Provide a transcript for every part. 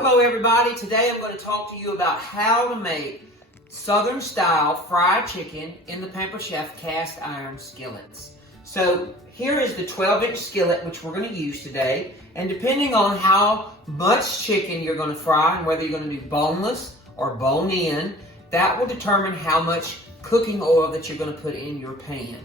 Hello everybody, today I'm going to talk to you about how to make Southern style fried chicken in the Pampered Chef cast iron skillets. So here is the 12-inch skillet which we're going to use today, and depending on how much chicken you're going to fry and whether you're going to do boneless or bone-in, that will determine how much cooking oil that you're going to put in your pan.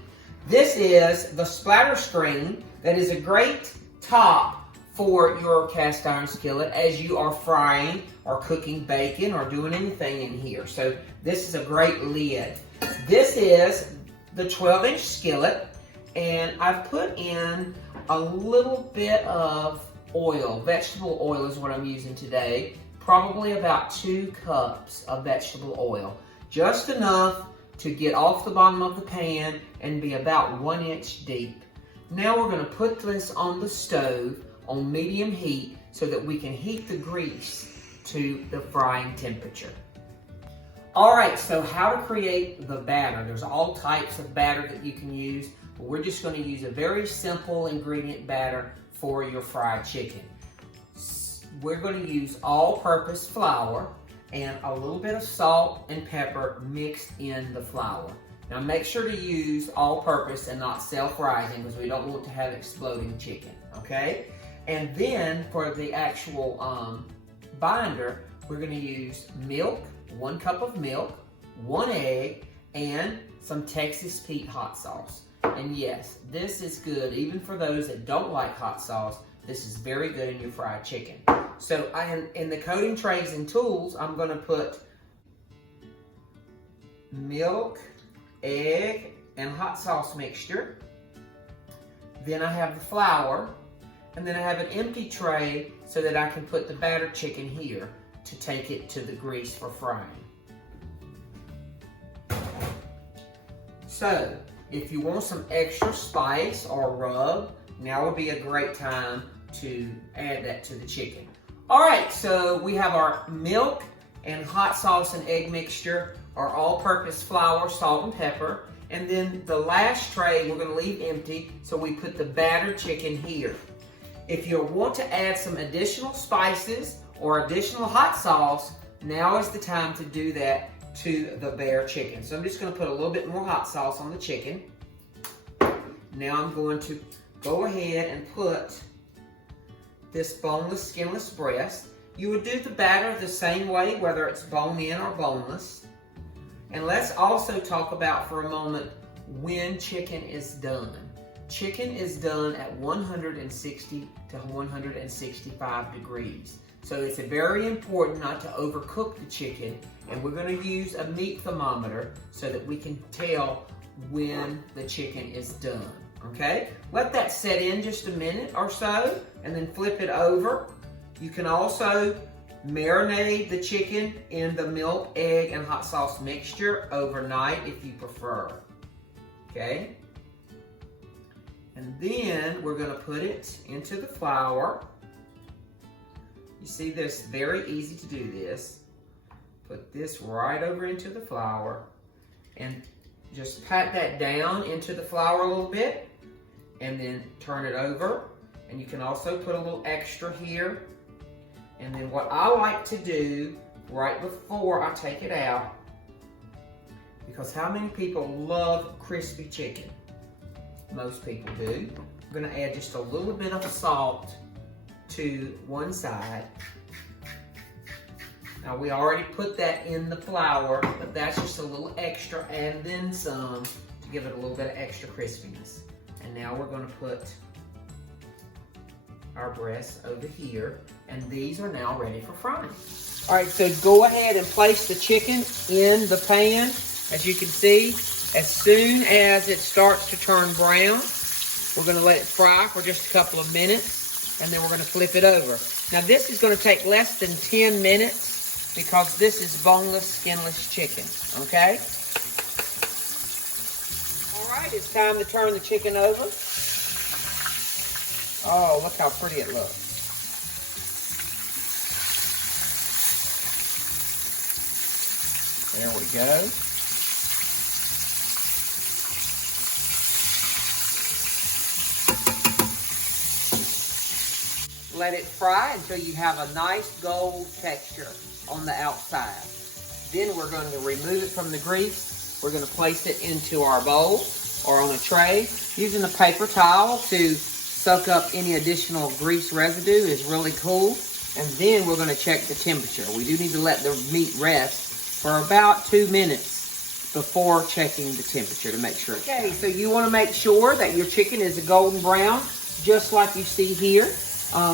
This is the splatter screen that is a great top for your cast iron skillet as you are frying or cooking bacon or doing anything in here. So this is a great lid. This is the 12-inch skillet, and I've put in a little bit of oil. Vegetable oil is what I'm using today. Probably about 2 cups of vegetable oil. Just enough to get off the bottom of the pan and be about 1 inch deep. Now we're going to put this on the stove on medium heat so that we can heat the grease to the frying temperature. Alright, so how to create the batter. There's all types of batter that you can use, but we're just going to use a very simple ingredient batter for your fried chicken. We're going to use all-purpose flour and a little bit of salt and pepper mixed in the flour. Now make sure to use all-purpose and not self-rising because we don't want to have exploding chicken, okay? And then for the actual binder, we're going to use milk, 1 cup of milk, 1 egg, and some Texas Pete hot sauce. And yes, this is good even for those that don't like hot sauce. This is very good in your fried chicken. So in the coating trays and tools, I'm going to put milk, egg, and hot sauce mixture. Then I have the flour. And then I have an empty tray so that I can put the battered chicken here to take it to the grease for frying. So, if you want some extra spice or rub, now would be a great time to add that to the chicken. Alright, so we have our milk and hot sauce and egg mixture, our all-purpose flour, salt, and pepper. And then the last tray we're going to leave empty, so we put the battered chicken here. If you want to add some additional spices or additional hot sauce, now is the time to do that to the bare chicken. So I'm just going to put a little bit more hot sauce on the chicken. Now I'm going to go ahead and put this boneless, skinless breast. You would do the batter the same way, whether it's bone-in or boneless. And let's also talk about for a moment when chicken is done. Chicken is done at 160 to 165 degrees. So it's very important not to overcook the chicken, and we're going to use a meat thermometer so that we can tell when the chicken is done. Okay? Let that set in just a minute or so and then flip it over. You can also marinate the chicken in the milk, egg, and hot sauce mixture overnight if you prefer. Okay? And then we're going to put it into the flour. You see this, very easy to do this. Put this right over into the flour and just pat that down into the flour a little bit and then turn it over. And you can also put a little extra here. And then what I like to do right before I take it out, because how many people love crispy chicken? Most people do. I'm going to add just a little bit of salt to one side. Now we already put that in the flour, but that's just a little extra and then some to give it a little bit of extra crispiness. And now we're going to put our breasts over here, and these are now ready for frying. Alright, so go ahead and place the chicken in the pan. As you can see, as soon as it starts to turn brown, we're going to let it fry for just a couple of minutes, and then we're going to flip it over. Now this is going to take less than 10 minutes because this is boneless, skinless chicken, okay? All right, it's time to turn the chicken over. Oh, look how pretty it looks. There we go. let it fry until you have a nice gold texture on the outside. Then we're going to remove it from the grease. We're going to place it into our bowl or on a tray. Using a paper towel to soak up any additional grease residue is really cool. And then we're going to check the temperature. We do need to let the meat rest for about 2 minutes before checking the temperature to make sure. Okay, so you want to make sure that your chicken is a golden brown, just like you see here.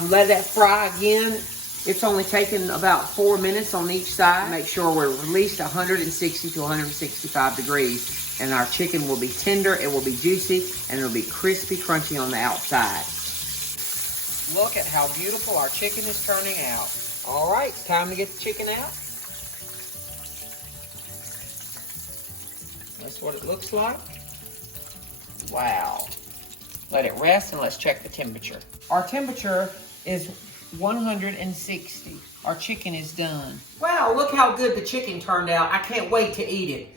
Let that fry again. It's only taking about 4 minutes on each side. Make sure we're at least 160 to 165 degrees. And our chicken will be tender, it will be juicy, and it'll be crispy, crunchy on the outside. Look at how beautiful our chicken is turning out. All right, it's time to get the chicken out. That's what it looks like. Wow. Let it rest and let's check the temperature. Our temperature is 160. Our chicken is done. Wow, look how good the chicken turned out. I can't wait to eat it.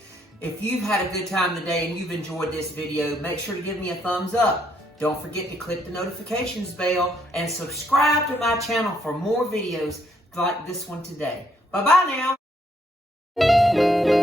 If you've had a good time today and you've enjoyed this video, make sure to give me a thumbs up. Don't forget to click the notifications bell and subscribe to my channel for more videos like this one today. Bye-bye now.